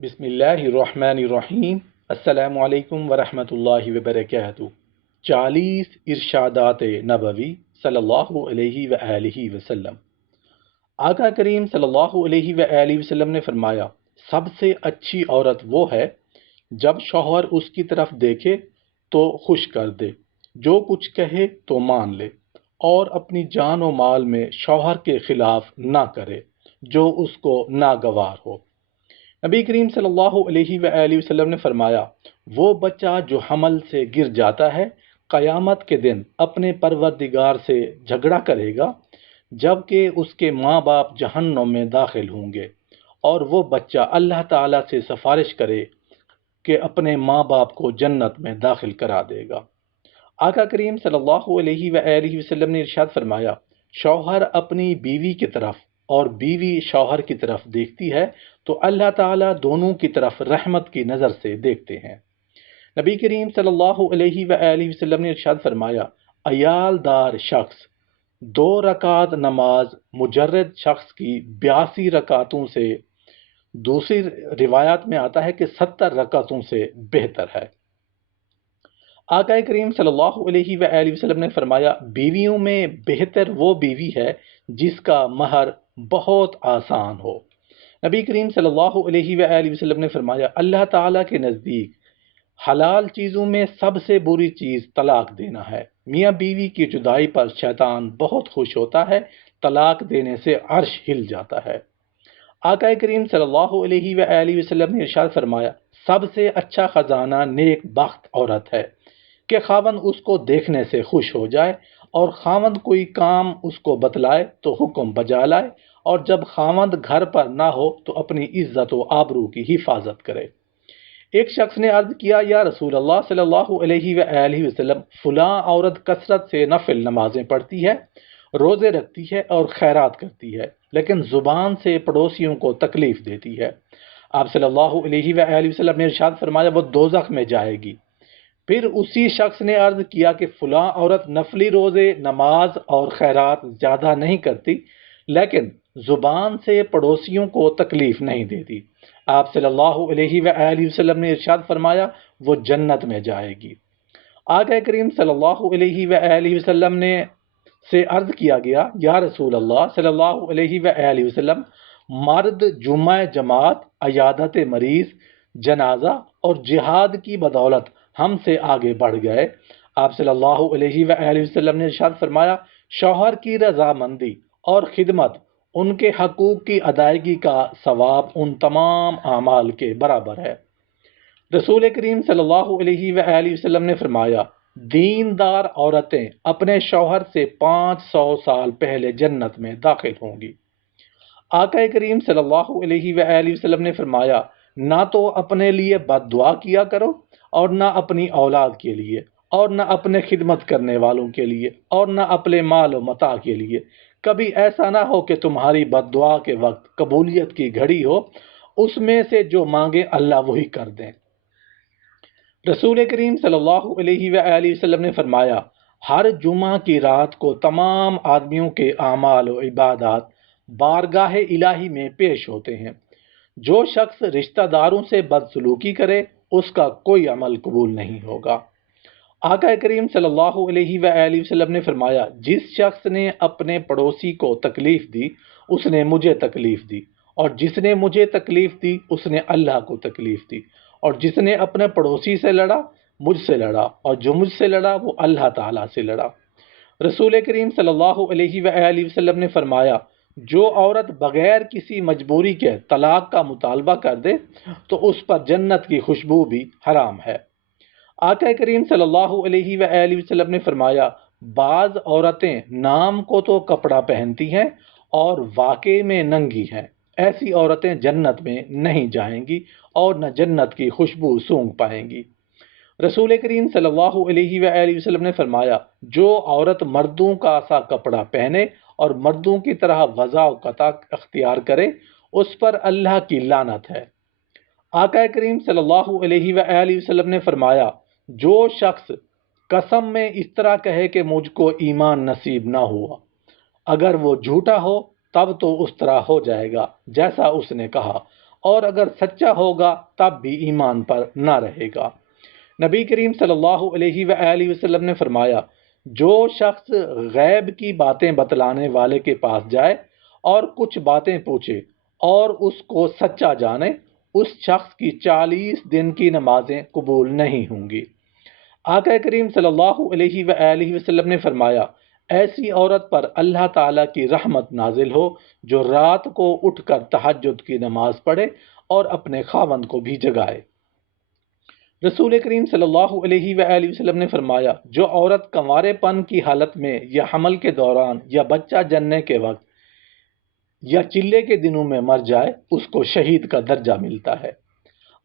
بسم اللہ الرحمن الرحیم۔ السلام علیکم ورحمۃ اللہ وبرکاتہ۔ 40 ارشادات نبوی صلی اللہ علیہ وآلہ وسلم۔ آقا کریم صلی اللہ علیہ وآلہ وسلم نے فرمایا، سب سے اچھی عورت وہ ہے جب شوہر اس کی طرف دیکھے تو خوش کر دے، جو کچھ کہے تو مان لے، اور اپنی جان و مال میں شوہر کے خلاف نہ کرے جو اس کو ناگوار ہو۔ نبی کریم صلی اللہ علیہ وآلہ وسلم نے فرمایا، وہ بچہ جو حمل سے گر جاتا ہے قیامت کے دن اپنے پروردگار سے جھگڑا کرے گا جبکہ اس کے ماں باپ جہنم میں داخل ہوں گے، اور وہ بچہ اللہ تعالیٰ سے سفارش کرے کہ اپنے ماں باپ کو جنت میں داخل کرا دے گا۔ آقا کریم صلی اللہ علیہ وآلہ وسلم نے ارشاد فرمایا، شوہر اپنی بیوی کی طرف اور بیوی شوہر کی طرف دیکھتی ہے تو اللہ تعالیٰ دونوں کی طرف رحمت کی نظر سے دیکھتے ہیں۔ نبی کریم صلی اللہ علیہ وآلہ وسلم نے ارشاد فرمایا، عیال دار شخص 2 رکعت نماز مجرد شخص کی 82 رکعتوں سے، دوسری روایات میں آتا ہے کہ 70 رکعتوں سے بہتر ہے۔ آقا کریم صلی اللہ علیہ وآلہ وسلم نے فرمایا، بیویوں میں بہتر وہ بیوی ہے جس کا مہر بہت آسان ہو۔ نبی کریم صلی اللہ علیہ وآلہ وسلم نے فرمایا، اللہ تعالیٰ کے نزدیک حلال چیزوں میں سب سے بری چیز طلاق دینا ہے۔ میاں بیوی کی جدائی پر شیطان بہت خوش ہوتا ہے، طلاق دینے سے عرش ہل جاتا ہے۔ آقا کریم صلی اللہ علیہ وآلہ وسلم نے ارشاد فرمایا، سب سے اچھا خزانہ نیک بخت عورت ہے کہ خاوند اس کو دیکھنے سے خوش ہو جائے، اور خاوند کوئی کام اس کو بتلائے تو حکم بجا لائے، اور جب خاوند گھر پر نہ ہو تو اپنی عزت و آبرو کی حفاظت کرے۔ ایک شخص نے عرض کیا، یا رسول اللہ صلی اللہ علیہ وآلہ وسلم، فلاں عورت کثرت سے نفل نمازیں پڑھتی ہے، روزے رکھتی ہے اور خیرات کرتی ہے، لیکن زبان سے پڑوسیوں کو تکلیف دیتی ہے۔ آپ صلی اللہ علیہ وآلہ وسلم نے ارشاد فرمایا، وہ دوزخ میں جائے گی۔ پھر اسی شخص نے عرض کیا کہ فلاں عورت نفلی روزے، نماز اور خیرات زیادہ نہیں کرتی، لیکن زبان سے پڑوسیوں کو تکلیف نہیں دیتی۔ آپ صلی اللہ علیہ وآلہ وسلم نے ارشاد فرمایا، وہ جنت میں جائے گی۔ آقا کریم صلی اللہ علیہ وآلہ وسلم نے سے عرض کیا گیا، یا رسول اللہ صلی اللہ علیہ وآلہ وسلم، مرد جمعہ جماعت، عیادت مریض، جنازہ اور جہاد کی بدولت ہم سے آگے بڑھ گئے۔ آپ صلی اللہ علیہ وآلہ وسلم نے ارشاد فرمایا، شوہر کی رضامندی اور خدمت ان کے حقوق کی ادائیگی کا ثواب ان تمام اعمال کے برابر ہے۔ رسول کریم صلی اللہ علیہ وآلہ وسلم نے فرمایا، دیندار عورتیں اپنے شوہر سے 500 سال پہلے جنت میں داخل ہوں گی۔ آقا کریم صلی اللہ علیہ وآلہ وسلم نے فرمایا، نہ تو اپنے لیے بد دعا کیا کرو، اور نہ اپنی اولاد کے لیے، اور نہ اپنے خدمت کرنے والوں کے لیے، اور نہ اپنے مال و متاع کے لیے۔ کبھی ایسا نہ ہو کہ تمہاری بد دعا کے وقت قبولیت کی گھڑی ہو، اس میں سے جو مانگے اللہ وہی کر دیں۔ رسول کریم صلی اللہ علیہ وآلہ وسلم نے فرمایا، ہر جمعہ کی رات کو تمام آدمیوں کے اعمال و عبادات بارگاہ الہی میں پیش ہوتے ہیں۔ جو شخص رشتہ داروں سے بدسلوکی کرے اس کا کوئی عمل قبول نہیں ہوگا۔ آقا کریم صلی اللہ علیہ وآلہ وسلم نے فرمایا، جس شخص نے اپنے پڑوسی کو تکلیف دی اس نے مجھے تکلیف دی، اور جس نے مجھے تکلیف دی اس نے اللہ کو تکلیف دی، اور جس نے اپنے پڑوسی سے لڑا مجھ سے لڑا، اور جو مجھ سے لڑا وہ اللہ تعالیٰ سے لڑا۔ رسول کریم صلی اللہ علیہ وآلہ وسلم نے فرمایا، جو عورت بغیر کسی مجبوری کے طلاق کا مطالبہ کر دے تو اس پر جنت کی خوشبو بھی حرام ہے۔ آقا کریم صلی اللہ علیہ وآلہ وسلم نے فرمایا، بعض عورتیں نام کو تو کپڑا پہنتی ہیں اور واقعے میں ننگی ہیں، ایسی عورتیں جنت میں نہیں جائیں گی اور نہ جنت کی خوشبو سونگھ پائیں گی۔ رسول کریم صلی اللہ علیہ وآلہ وسلم نے فرمایا، جو عورت مردوں کا سا کپڑا پہنے اور مردوں کی طرح وضع و قطع اختیار کرے اس پر اللہ کی لعنت ہے۔ آقا کریم صلی اللہ علیہ وآلہ وسلم نے فرمایا، جو شخص قسم میں اس طرح کہے کہ مجھ کو ایمان نصیب نہ ہوا، اگر وہ جھوٹا ہو تب تو اس طرح ہو جائے گا جیسا اس نے کہا، اور اگر سچا ہوگا تب بھی ایمان پر نہ رہے گا۔ نبی کریم صلی اللہ علیہ وآلہ وسلم نے فرمایا، جو شخص غیب کی باتیں بتلانے والے کے پاس جائے اور کچھ باتیں پوچھے اور اس کو سچا جانے، اس شخص کی 40 دن کی نمازیں قبول نہیں ہوں گی۔ آقا کریم صلی اللہ علیہ وآلہ وسلم نے فرمایا، ایسی عورت پر اللہ تعالیٰ کی رحمت نازل ہو جو رات کو اٹھ کر تہجد کی نماز پڑھے اور اپنے خاوند کو بھی جگائے۔ رسول کریم صلی اللہ علیہ وآلہ وسلم نے فرمایا، جو عورت کنوارے پن کی حالت میں یا حمل کے دوران یا بچہ جننے کے وقت یا چلے کے دنوں میں مر جائے، اس کو شہید کا درجہ ملتا ہے۔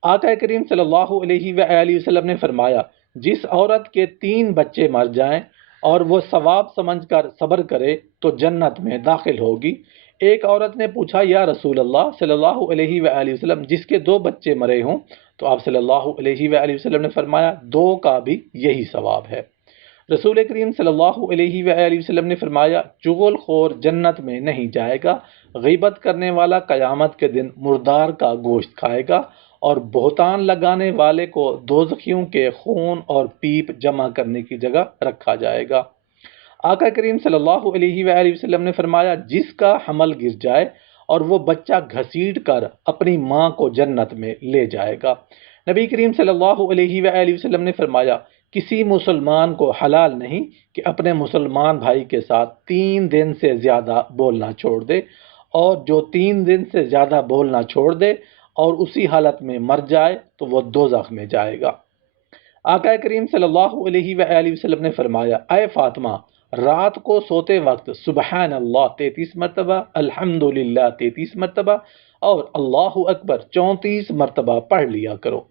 آقا کریم صلی اللہ علیہ وآلہ وسلم نے فرمایا، جس عورت کے 3 بچے مر جائیں اور وہ ثواب سمجھ کر صبر کرے تو جنت میں داخل ہوگی۔ ایک عورت نے پوچھا، یا رسول اللہ صلی اللہ علیہ وآلہ وسلم، جس کے 2 بچے مرے ہوں؟ تو آپ صلی اللہ علیہ وآلہ وسلم نے فرمایا، 2 کا بھی یہی ثواب ہے۔ رسول کریم صلی اللہ علیہ وآلہ وسلم نے فرمایا، چغل خور جنت میں نہیں جائے گا، غیبت کرنے والا قیامت کے دن مردار کا گوشت کھائے گا، اور بہتان لگانے والے کو دوزخیوں کے خون اور پیپ جمع کرنے کی جگہ رکھا جائے گا۔ آقا کریم صلی اللہ علیہ وآلہ وسلم نے فرمایا، جس کا حمل گر جائے اور وہ بچہ گھسیٹ کر اپنی ماں کو جنت میں لے جائے گا۔ نبی کریم صلی اللہ علیہ وآلہ وسلم نے فرمایا، کسی مسلمان کو حلال نہیں کہ اپنے مسلمان بھائی کے ساتھ 3 دن سے زیادہ بولنا چھوڑ دے، اور جو 3 دن سے زیادہ بولنا چھوڑ دے اور اسی حالت میں مر جائے تو وہ دوزخ میں جائے گا۔ آقا کریم صلی اللہ علیہ وآلہ وسلم نے فرمایا، اے فاطمہ، رات کو سوتے وقت سبحان اللہ 33 مرتبہ، الحمدللہ 33 مرتبہ اور اللہ اکبر 34 مرتبہ پڑھ لیا کرو۔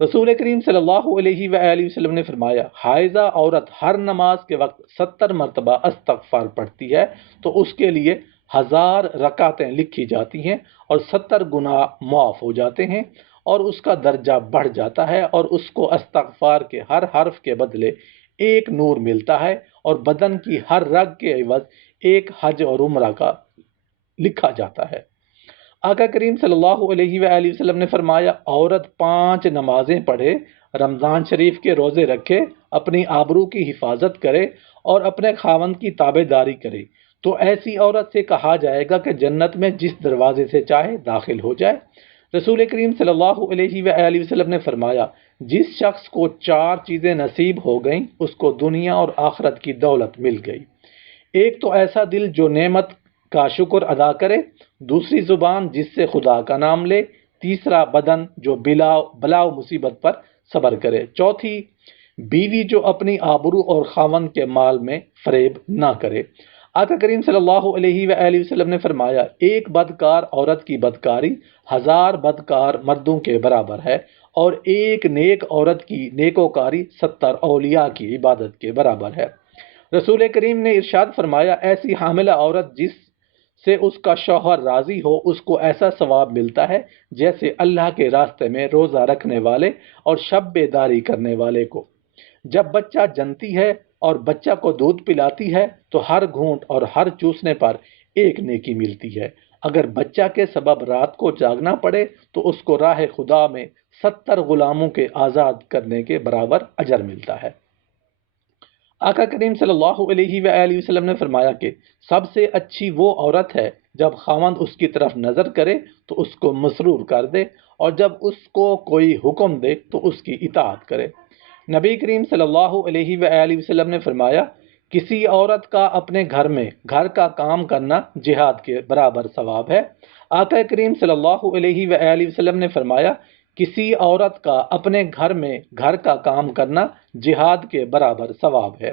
رسول کریم صلی اللہ علیہ وآلہ وسلم نے فرمایا، حائضہ عورت ہر نماز کے وقت 70 مرتبہ استغفار پڑھتی ہے تو اس کے لیے 1000 رکعتیں لکھی جاتی ہیں اور 70 گناہ معاف ہو جاتے ہیں، اور اس کا درجہ بڑھ جاتا ہے، اور اس کو استغفار کے ہر حرف کے بدلے 1 نور ملتا ہے، اور بدن کی ہر رگ کے عوض 1 حج اور عمرہ کا لکھا جاتا ہے۔ آقا کریم صلی اللہ علیہ وآلہ وسلم نے فرمایا، عورت 5 نمازیں پڑھے، رمضان شریف کے روزے رکھے، اپنی آبرو کی حفاظت کرے اور اپنے خاوند کی تابع داری کرے، تو ایسی عورت سے کہا جائے گا کہ جنت میں جس دروازے سے چاہے داخل ہو جائے۔ رسول کریم صلی اللہ علیہ وآلہ وسلم نے فرمایا، جس شخص کو 4 چیزیں نصیب ہو گئیں اس کو دنیا اور آخرت کی دولت مل گئی۔ ایک تو ایسا دل جو نعمت کا شکر ادا کرے، دوسری زبان جس سے خدا کا نام لے، تیسرا بدن جو بلا و مصیبت پر صبر کرے، چوتھی بیوی جو اپنی آبرو اور خاوند کے مال میں فریب نہ کرے۔ آقا کریم صلی اللہ علیہ وآلہ وسلم نے فرمایا، ایک بدکار عورت کی بدکاری 1000 بدکار مردوں کے برابر ہے، اور ایک نیک عورت کی نیکوکاری 70 اولیاء کی عبادت کے برابر ہے۔ رسول کریم نے ارشاد فرمایا، ایسی حاملہ عورت جس سے اس کا شوہر راضی ہو، اس کو ایسا ثواب ملتا ہے جیسے اللہ کے راستے میں روزہ رکھنے والے اور شب بیداری کرنے والے کو۔ جب بچہ جنتی ہے اور بچہ کو دودھ پلاتی ہے تو ہر گھونٹ اور ہر چوسنے پر 1 نیکی ملتی ہے۔ اگر بچہ کے سبب رات کو جاگنا پڑے تو اس کو راہ خدا میں 70 غلاموں کے آزاد کرنے کے برابر اجر ملتا ہے۔ آقا کریم صلی اللہ علیہ وآلہ وسلم نے فرمایا کہ سب سے اچھی وہ عورت ہے جب خاوند اس کی طرف نظر کرے تو اس کو مسرور کر دے، اور جب اس کو کوئی حکم دے تو اس کی اطاعت کرے۔ نبی کریم صلی اللہ علیہ وآلہ وسلم نے فرمایا، کسی عورت کا اپنے گھر میں گھر کا کام کرنا جہاد کے برابر ثواب ہے۔ آقا کریم صلی اللہ علیہ وآلہ وسلم نے فرمایا، کسی عورت کا اپنے گھر میں گھر کا کام کرنا جہاد کے برابر ثواب ہے۔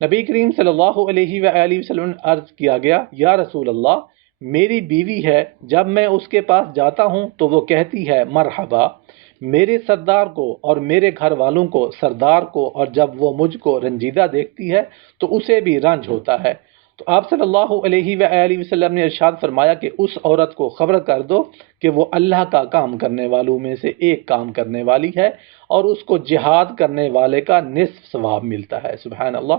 نبی کریم صلی اللہ علیہ وآلہ وسلم نے عرض کیا گیا، یا رسول اللہ، میری بیوی ہے، جب میں اس کے پاس جاتا ہوں تو وہ کہتی ہے مرحبا، میرے سردار کو اور میرے گھر والوں کو سردار کو، اور جب وہ مجھ کو رنجیدہ دیکھتی ہے تو اسے بھی رنج ہوتا ہے۔ تو آپ صلی اللہ علیہ وآلہ وسلم نے ارشاد فرمایا کہ اس عورت کو خبر کر دو کہ وہ اللہ کا کام کرنے والوں میں سے ایک کام کرنے والی ہے، اور اس کو جہاد کرنے والے کا نصف ثواب ملتا ہے۔ سبحان اللہ۔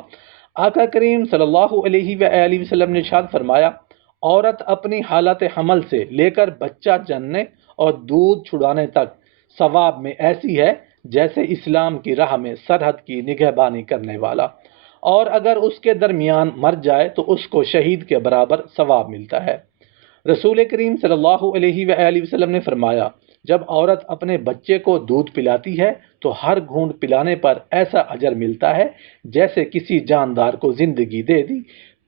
آقا کریم صلی اللہ علیہ وآلہ وسلم نے ارشاد فرمایا، عورت اپنی حالت حمل سے لے کر بچہ جننے اور دودھ چھڑانے تک ثواب میں ایسی ہے جیسے اسلام کی راہ میں سرحد کی نگہبانی کرنے والا، اور اگر اس کے درمیان مر جائے تو اس کو شہید کے برابر ثواب ملتا ہے۔ رسول کریم صلی اللہ علیہ وآلہ وسلم نے فرمایا، جب عورت اپنے بچے کو دودھ پلاتی ہے تو ہر گھونٹ پلانے پر ایسا اجر ملتا ہے جیسے کسی جاندار کو زندگی دے دی۔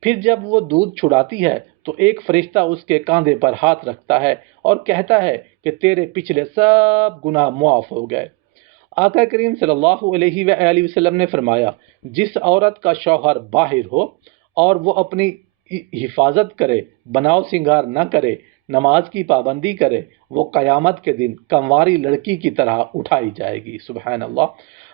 پھر جب وہ دودھ چھڑاتی ہے تو ایک فرشتہ اس کے کاندھے پر ہاتھ رکھتا ہے اور کہتا ہے کہ تیرے پچھلے سب گناہ معاف ہو گئے۔ آقا کریم صلی اللہ علیہ وآلہ وسلم نے فرمایا، جس عورت کا شوہر باہر ہو اور وہ اپنی حفاظت کرے، بناؤ سنگار نہ کرے، نماز کی پابندی کرے، وہ قیامت کے دن کنواری لڑکی کی طرح اٹھائی جائے گی۔ سبحان اللہ۔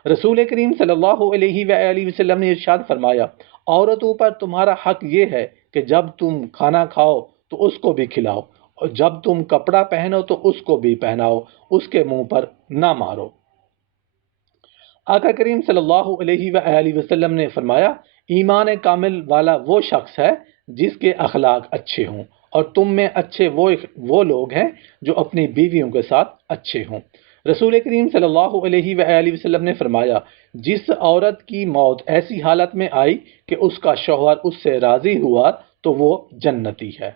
رسول کریم صلی اللہ علیہ وآلہ وسلم نے ارشاد فرمایا، عورتوں پر تمہارا حق یہ ہے کہ جب تم کھانا کھاؤ تو اس کو بھی کھلاؤ، اور جب تم کپڑا پہنو تو اس کو بھی پہناؤ، اس کے منہ پر نہ مارو۔ آقا کریم صلی اللہ علیہ وآلہ وسلم نے فرمایا، ایمان کامل والا وہ شخص ہے جس کے اخلاق اچھے ہوں، اور تم میں اچھے وہ لوگ ہیں جو اپنی بیویوں کے ساتھ اچھے ہوں۔ رسول کریم صلی اللہ علیہ وآلہ وسلم نے فرمایا، جس عورت کی موت ایسی حالت میں آئی کہ اس کا شوہر اس سے راضی ہوا تو وہ جنتی ہے۔